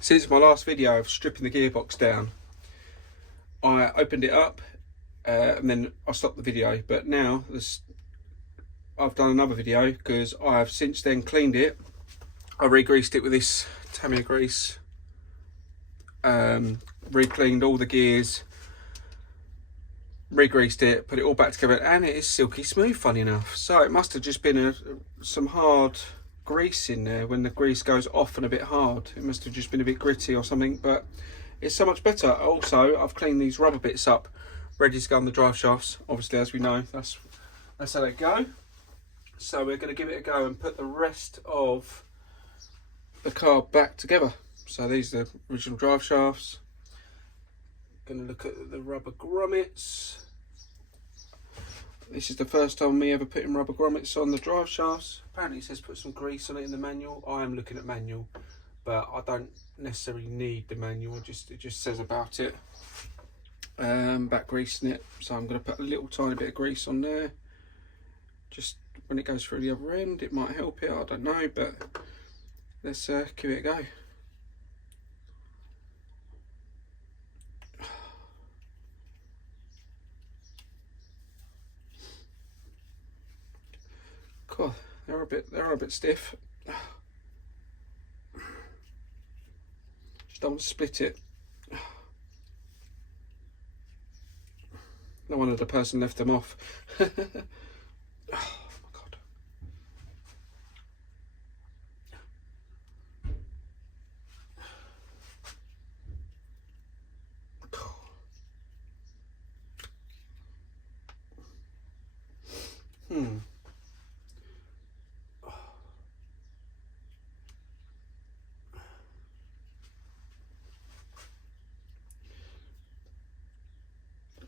Since my last video of stripping the gearbox down, I opened it up and then I stopped the video, but now I've done another video because I've since then cleaned it. I re-greased it with this Tamiya grease, re-cleaned all the gears, re-greased it, put it all back together, and it is silky smooth, funny enough. So it must have just been some hard grease in there. When the grease goes off and a bit hard, it must have just been a bit gritty or something, but it's so much better. Also, I've cleaned these rubber bits up, ready to go on the drive shafts. Obviously, as we know, that's how they go. So we're going to give it a go and put the rest of the car back together. So these are the original drive shafts. Going to look at the rubber grommets. This is the first time me ever putting rubber grommets on the drive shafts. Apparently it says put some grease on it in the manual. I am looking at manual, but I don't necessarily need the manual. It just says about it. Back greasing it. So I'm going to put a little tiny bit of grease on there. Just when it goes through the other end, it might help it. I don't know, but let's give it a go. Cool. They're a bit stiff. Just don't want to split it. No wonder the person left them off. Oh my god.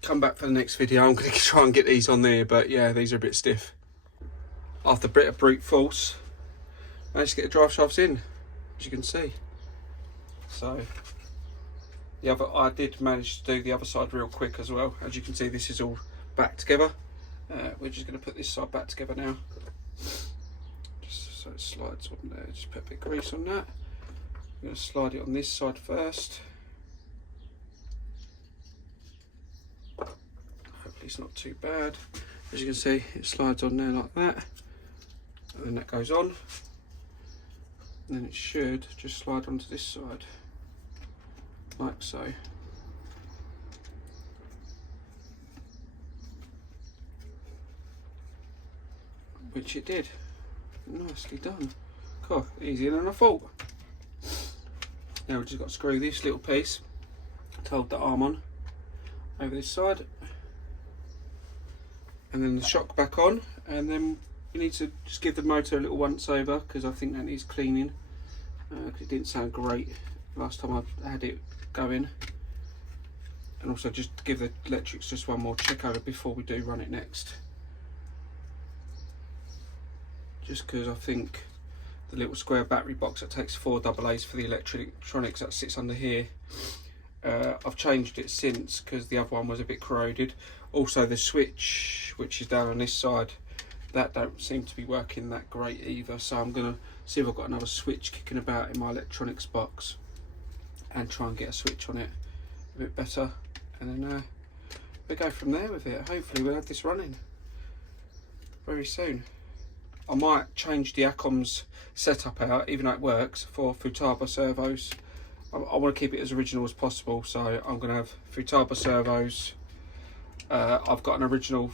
Come back for the next video. I'm going to try and get these on there, but yeah, these are a bit stiff. After a bit of brute force, managed to get the drive shafts in, as you can see. So I did manage to do the other side real quick as well. As you can see, this is all back together. We're just going to put this side back together now, just so it slides on there. Just put a bit of grease on that. I'm going to slide it on this side first. It's not too bad. As you can see, it slides on there like that, and then that goes on, and then it should just slide onto this side like so. Which it did. Nicely done. Cool, easier than I thought. Now we've just got to screw this little piece to hold the arm on over this side, and then the shock back on, and then we need to just give the motor a little once over because I think that needs cleaning, because it didn't sound great last time I had it going, and also just to give the electrics just one more check over before we do run it next, just because I think the little square battery box that takes 4 AA's for the electronics that sits under here, I've changed it since because the other one was a bit corroded. Also the switch, which is down on this side, that don't seem to be working that great either, so I'm going to see if I've got another switch kicking about in my electronics box and try and get a switch on it a bit better, and then we'll go from there with it. Hopefully we'll have this running very soon. I might change the Acom's setup out, even though it works, for Futaba servos. I want to keep it as original as possible, so I'm going to have Futaba servos. I've got an original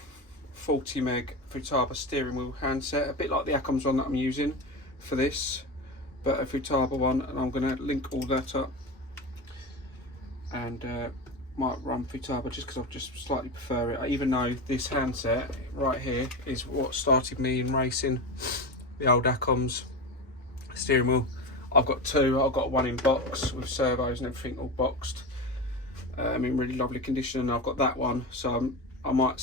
40 meg Futaba steering wheel handset, a bit like the Acom's one that I'm using for this, but a Futaba one, and I'm going to link all that up, and might run Futaba just because I just slightly prefer it, even though this handset right here is what started me in racing, the old Acom's steering wheel. I've got two. I've got one in box with servos and everything all boxed, in really lovely condition, and I've got that one, so I might